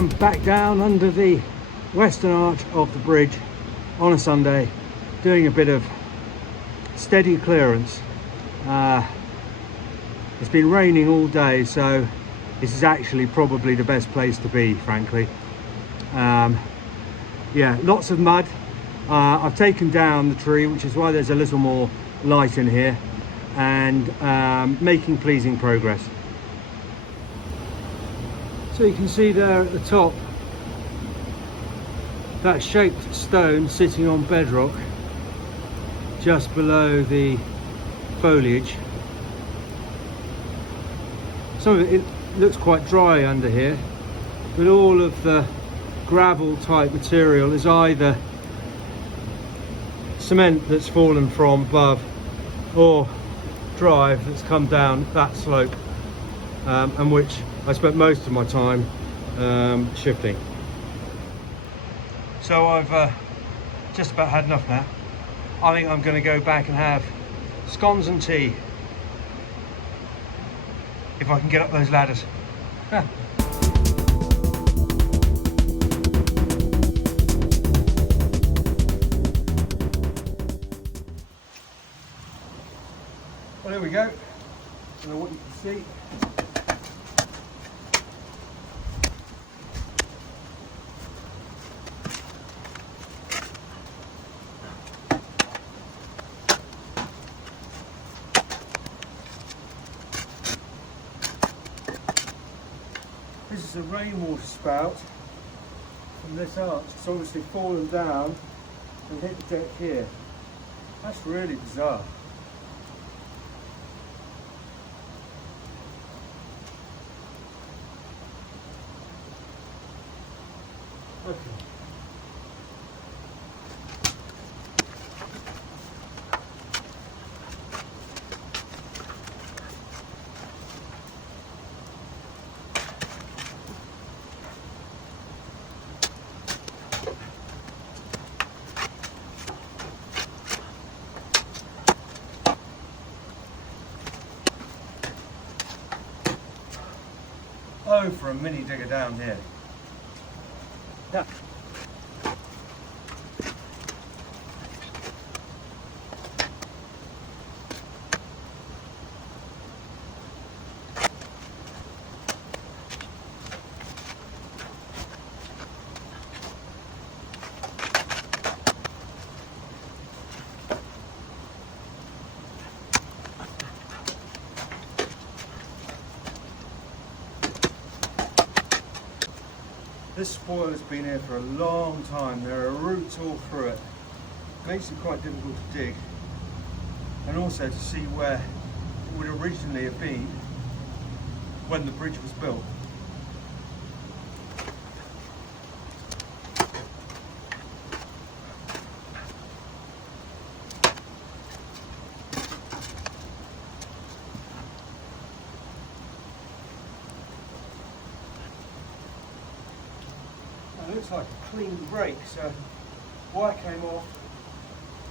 am back down under the western arch of the bridge on a Sunday, doing a bit of steady clearance. It's been raining all day, so this is actually probably the best place to be, frankly. Yeah, lots of mud. I've taken down the tree, which is why there's a little more light in here, and making pleasing progress. So you can see there at the top that shaped stone sitting on bedrock just below the foliage. Some of it looks quite dry under here, but all of the gravel type material is either cement that's fallen from above or drive that's come down that slope, and which I spent most of my time shifting. So I've just about had enough now. I think I'm going to go back and have scones and tea, if I can get up those ladders. Well, there we go. I don't know what you can see. This is a rainwater spout from this arch. It's obviously fallen down and hit the deck here. That's really bizarre. Okay. Oh, for a mini digger down here. Yeah. This spoil has been here for a long time. There are roots all through it. Makes it quite difficult to dig, and also to see where it would originally have been when the bridge was built. It looks like a clean break, so wire came off.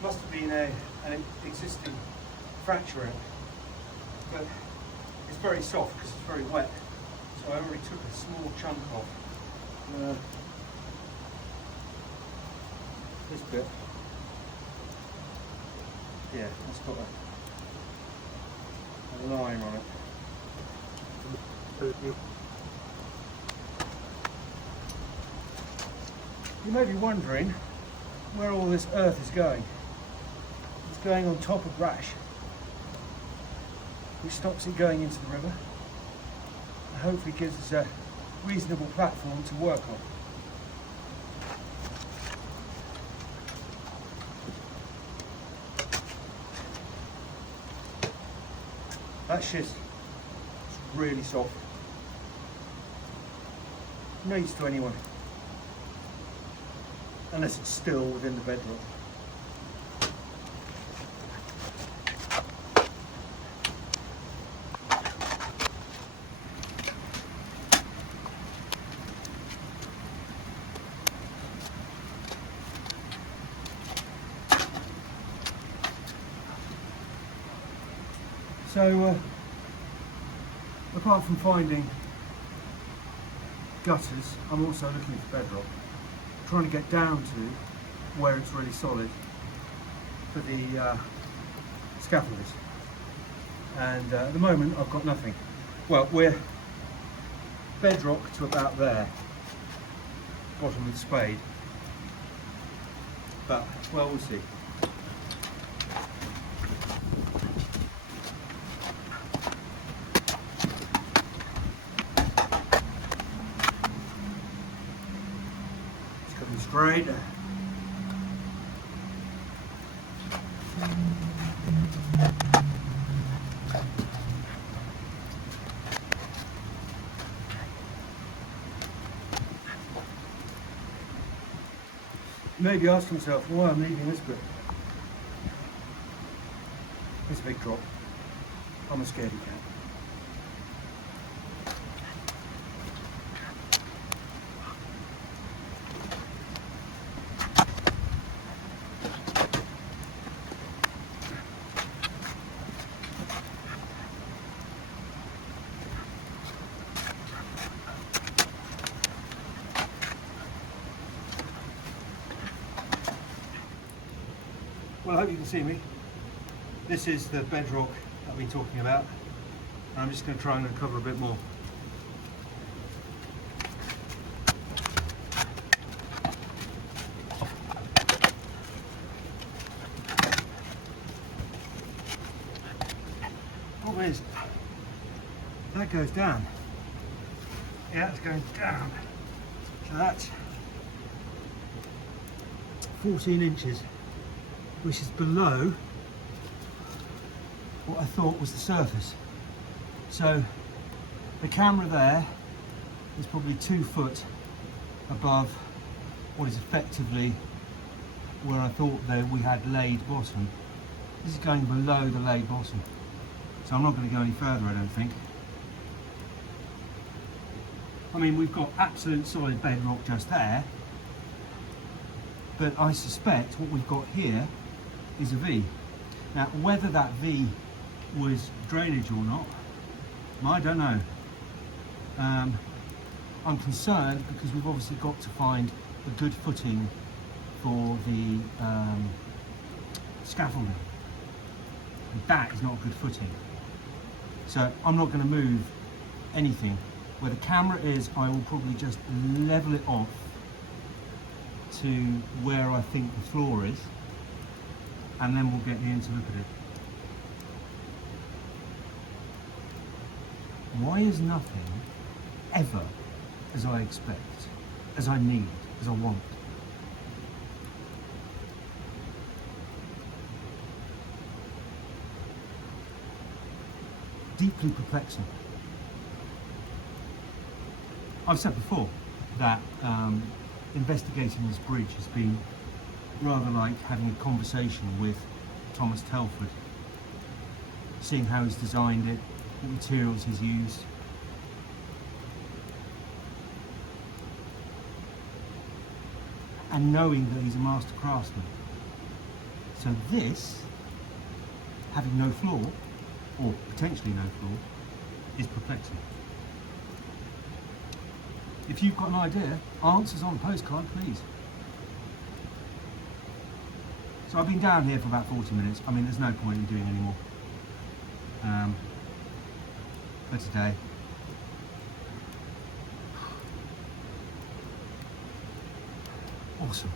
Must have been an existing fracture in it, but it's very soft because it's very wet, so I already took a small chunk off. This bit, yeah, it's got a line on it. You may be wondering where all this earth is going. It's going on top of rash, which stops it going into the river and hopefully gives us a reasonable platform to work on. That schist is really soft. No use to anyone, unless it's still within the bedrock. So, apart from finding gutters, I'm also looking for bedrock, trying to get down to where it's really solid for the scaffolders. And at the moment I've got nothing. Well, we're bedrock to about there, bottom of the spade, but well, we'll see. It's coming straight. You may be asking yourself why I'm leaving this bit. It's a big drop. I'm a scaredy cat. Well, I hope you can see me. This is the bedrock I've been talking about. I'm just going to try and uncover a bit more. Problem is, that goes down. Yeah, it's going down. So that's 14 inches. Which is below what I thought was the surface. So the camera there is probably 2 foot above what is effectively where I thought that we had laid bottom. This is going below the laid bottom. So I'm not going to go any further, I don't think. I mean, we've got absolute solid bedrock just there, but I suspect what we've got here is a V. Now, whether that V was drainage or not, I don't know. I'm concerned because we've obviously got to find a good footing for the scaffolding. And that is not a good footing. So I'm not going to move anything. Where the camera is, I will probably just level it off to where I think the floor is, and then we'll get in to look at it. Why is nothing ever as I expect, as I need, as I want? Deeply perplexing. I've said before that investigating this bridge has been rather like having a conversation with Thomas Telford, seeing how he's designed it, what materials he's used. And knowing that he's a master craftsman. So this, having no floor, or potentially no floor, is perplexing. If you've got an idea, answers on a postcard, please. So I've been down here for about 40 minutes. I mean, there's no point in doing any more for today. Awesome.